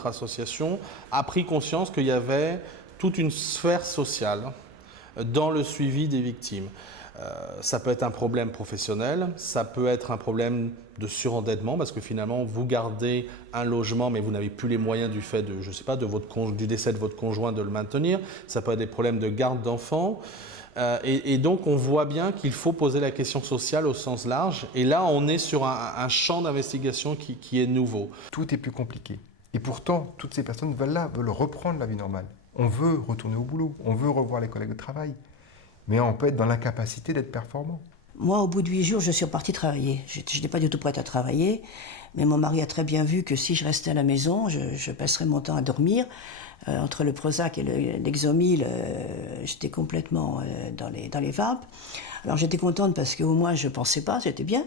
notre association, a pris conscience qu'il y avait toute une sphère sociale dans le suivi des victimes. Ça peut être un problème professionnel, ça peut être un problème de surendettement, parce que finalement, vous gardez un logement, mais vous n'avez plus les moyens du fait de, je sais pas, du décès de votre conjoint de le maintenir. Ça peut être des problèmes de garde d'enfants. Et donc, on voit bien qu'il faut poser la question sociale au sens large. Et là, on est sur un champ d'investigation qui est nouveau. Tout est plus compliqué. Et pourtant, toutes ces personnes veulent reprendre la vie normale. On veut retourner au boulot, on veut revoir les collègues de travail. Mais on peut être dans l'incapacité d'être performant. Moi, au bout de 8 jours, je suis repartie travailler. Je n'étais pas du tout prête à travailler, mais mon mari a très bien vu que si je restais à la maison, je passerais mon temps à dormir. Entre le Prozac et l'Exomil, j'étais complètement dans les vapes. Alors j'étais contente parce qu'au moins je ne pensais pas, c'était bien,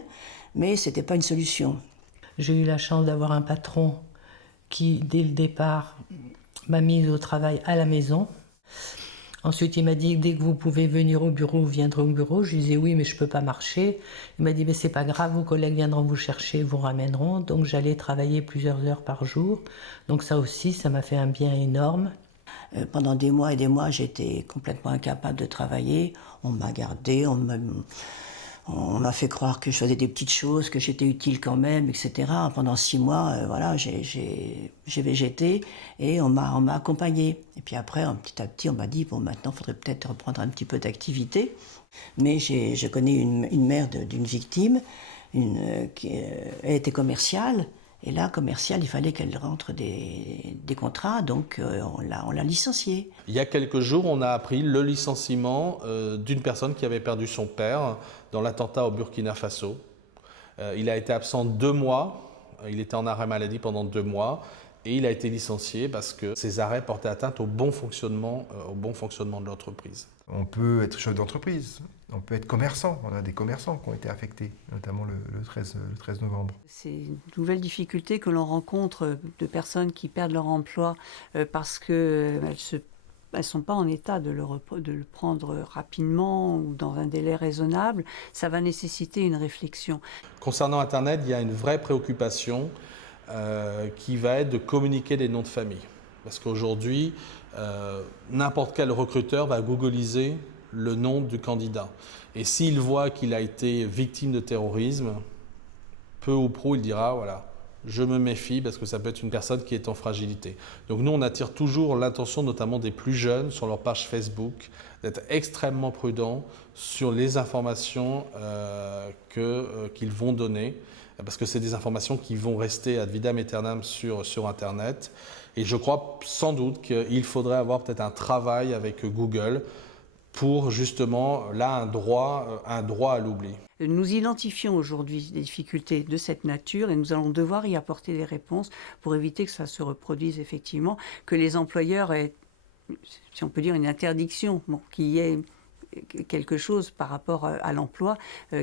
mais ce n'était pas une solution. J'ai eu la chance d'avoir un patron qui, dès le départ, m'a mise au travail à la maison. Ensuite, il m'a dit, dès que vous pouvez venir au bureau, vous viendrez au bureau. Je lui disais, oui, mais je ne peux pas marcher. Il m'a dit, mais c'est pas grave, vos collègues viendront vous chercher, vous ramèneront. Donc, j'allais travailler plusieurs heures par jour. Donc, ça aussi, ça m'a fait un bien énorme. Pendant des mois et des mois, j'étais complètement incapable de travailler. On m'a gardée, on m'a fait croire que je faisais des petites choses, que j'étais utile quand même, etc. Pendant 6 mois, voilà, j'ai végété et on m'a accompagnée. Et puis après, petit à petit, on m'a dit, bon, maintenant, il faudrait peut-être reprendre un petit peu d'activité. Mais je connais une mère d'une victime, elle était commerciale. Et là, commerciale, il fallait qu'elle rentre des contrats, donc on l'a licenciée. Il y a quelques jours, on a appris le licenciement d'une personne qui avait perdu son père dans l'attentat au Burkina Faso. Il a été absent 2 mois, il était en arrêt maladie pendant 2 mois, et il a été licencié parce que ses arrêts portaient atteinte au bon fonctionnement de l'entreprise. On peut être chef d'entreprise, on peut être commerçant. On a des commerçants qui ont été affectés, notamment le 13 novembre. C'est une nouvelle difficulté que l'on rencontre de personnes qui perdent leur emploi parce qu'elles ne sont pas en état de le prendre rapidement ou dans un délai raisonnable. Ça va nécessiter une réflexion. Concernant Internet, il y a une vraie préoccupation qui va être de communiquer des noms de famille. Parce qu'aujourd'hui, n'importe quel recruteur va googliser le nom du candidat. Et s'il voit qu'il a été victime de terrorisme, peu ou prou, il dira, voilà, je me méfie parce que ça peut être une personne qui est en fragilité. Donc nous, on attire toujours l'attention, notamment des plus jeunes, sur leur page Facebook, d'être extrêmement prudents sur les informations qu'ils vont donner, parce que c'est des informations qui vont rester ad vitam aeternam sur Internet. Et je crois sans doute qu'il faudrait avoir peut-être un travail avec Google pour justement, là, un droit à l'oubli. Nous identifions aujourd'hui des difficultés de cette nature et nous allons devoir y apporter des réponses pour éviter que ça se reproduise effectivement, que les employeurs aient, si on peut dire, une interdiction, qu'il y ait quelque chose par rapport à l'emploi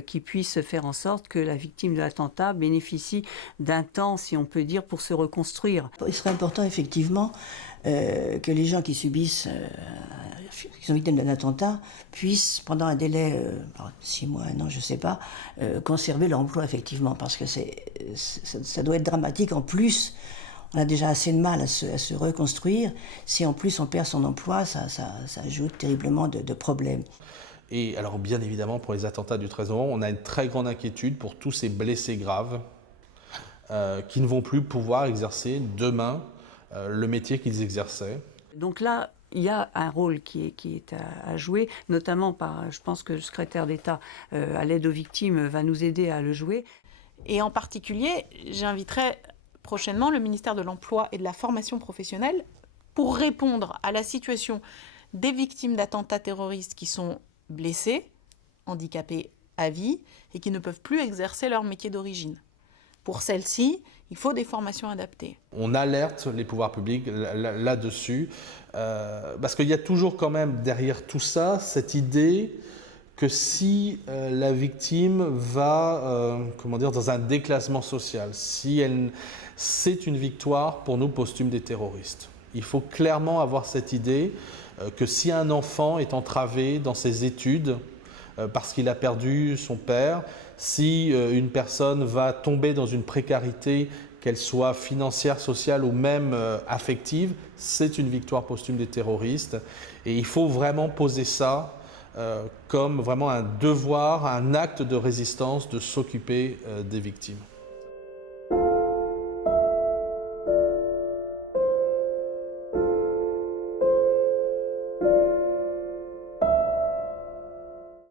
qui puisse faire en sorte que la victime de l'attentat bénéficie d'un temps, si on peut dire, pour se reconstruire. Il serait important effectivement que les gens qui subissent, qui sont victimes d'un attentat, puissent, pendant un délai, 6 mois, 1 an, je ne sais pas, conserver leur emploi effectivement, parce que ça doit être dramatique. En plus, on a déjà assez de mal à se reconstruire. Si en plus on perd son emploi, ça ajoute terriblement de problèmes. Et alors bien évidemment, pour les attentats du 13 novembre, on a une très grande inquiétude pour tous ces blessés graves qui ne vont plus pouvoir exercer demain le métier qu'ils exerçaient. Donc là, il y a un rôle qui est à jouer, notamment je pense que le secrétaire d'État à l'aide aux victimes va nous aider à le jouer. Et en particulier, j'inviterai prochainement le ministère de l'Emploi et de la Formation professionnelle pour répondre à la situation des victimes d'attentats terroristes qui sont blessées, handicapées à vie et qui ne peuvent plus exercer leur métier d'origine. Pour celles-ci, il faut des formations adaptées. On alerte les pouvoirs publics là-dessus, parce qu'il y a toujours quand même derrière tout ça cette idée que si la victime va dans un déclassement social, c'est une victoire pour nous posthume des terroristes. Il faut clairement avoir cette idée que si un enfant est entravé dans ses études parce qu'il a perdu son père, si une personne va tomber dans une précarité qu'elle soit financière, sociale ou même affective, c'est une victoire posthume des terroristes. Et il faut vraiment poser ça comme vraiment un devoir, un acte de résistance de s'occuper des victimes.